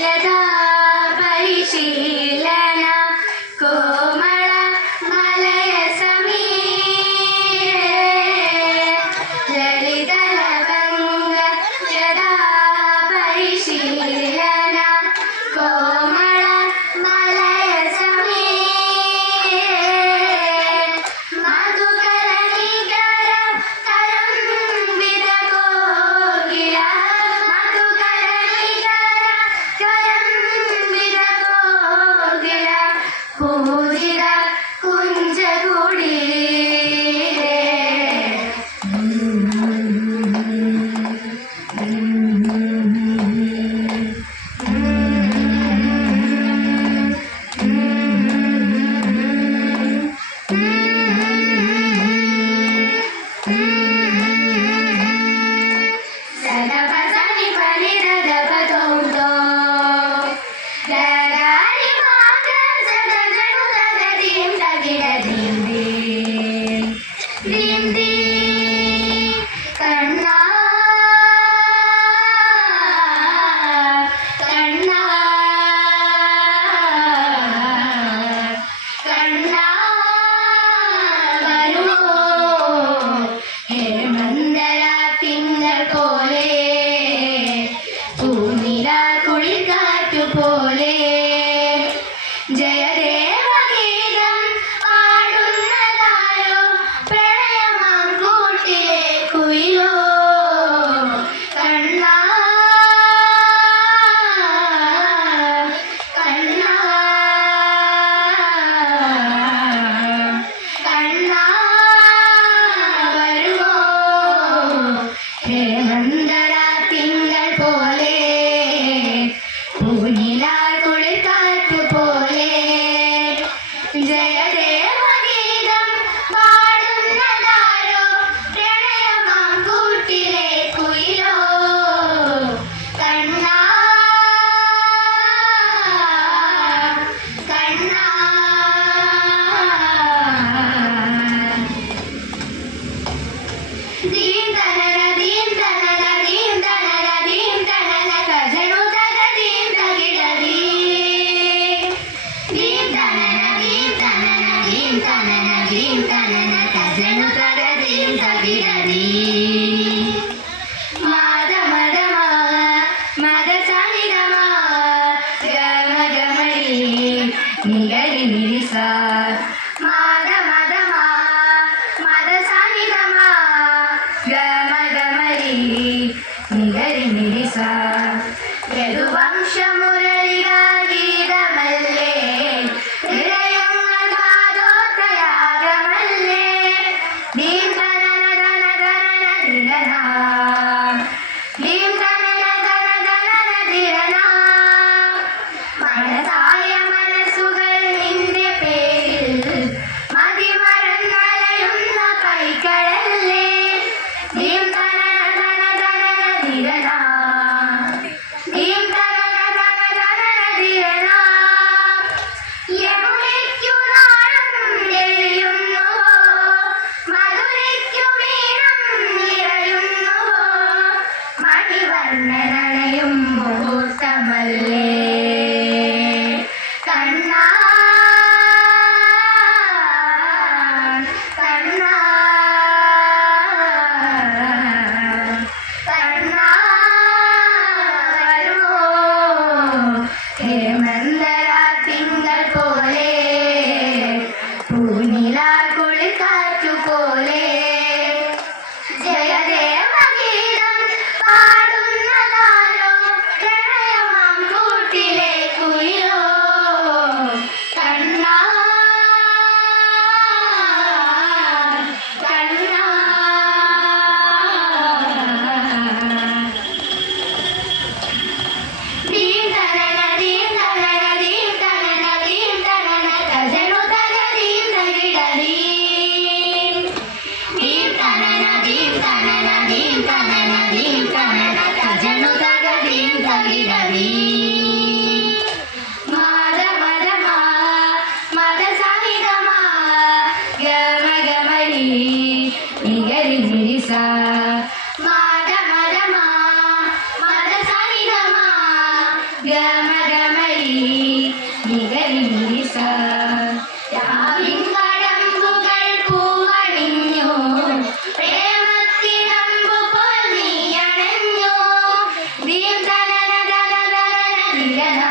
ലതാ പരിശീലന കോമള മലയ സമീരേ ലളിത ലവംഗ ലതാ പരിശീലന കോമള മലയ സമീരേ മധുകര നികര കരംബിത കോകില മധുകര നികര കരംബിത കോകില പൂജിത കുഞ്ചകുടീരേ പോലെ ജയദേവഗീതം പാടുന്നതാരോ പ്രണയമാം കൂട്ടിലെ കുയിലോ കണ്ണാ കണ്ണാ കണ്ണാ വരുമോ ഹേമന്തര തിങ്കൾ പോലെ പൂനിലാൽ കുളിർക്കാറ്റ് പോലെ ജയദേവഗീതം പാടുന്നതാരോ പ്രണയമാം കൂട്ടിലെ കുയിലോ കണ്ണാ കണ്ണാ ദീം തനന ദീം തനന ദീം തനന ദീം തനന കജനു തക ദീം തകിടദീ ദീം തനന ദീം തനന ദീം തനന ദീം തനന കജനു തക ദീം തകിടദീ മാദ മദ മാ മദ സനി ഗ മാ ഗമ ഗമരി നിഗരി നിരി സാ മാദ മദ മാ മദ സനി ഗ മാ ഗമ ഗമരി നിഗരി നിരി സാ യദുവംശമുരളിക ഗീതമല്ലേ ഹൃദയങ്ങൾ ഭാഗോത്രയാഗമല്ലേ ദീം തനന ധന ധനന ധിരന ദീം തനന ധന ധനന ധിരന മനസായ മനസ്സുകൾ മഗമരി നിഗരി നിസ രാവിൻ കടമ്പുകൾ പൂവണിഞ്ഞു പ്രേമത്തിനമ്പു പോൽ നീ അണഞ്ഞു ദീം തനന തന തന ദിഗന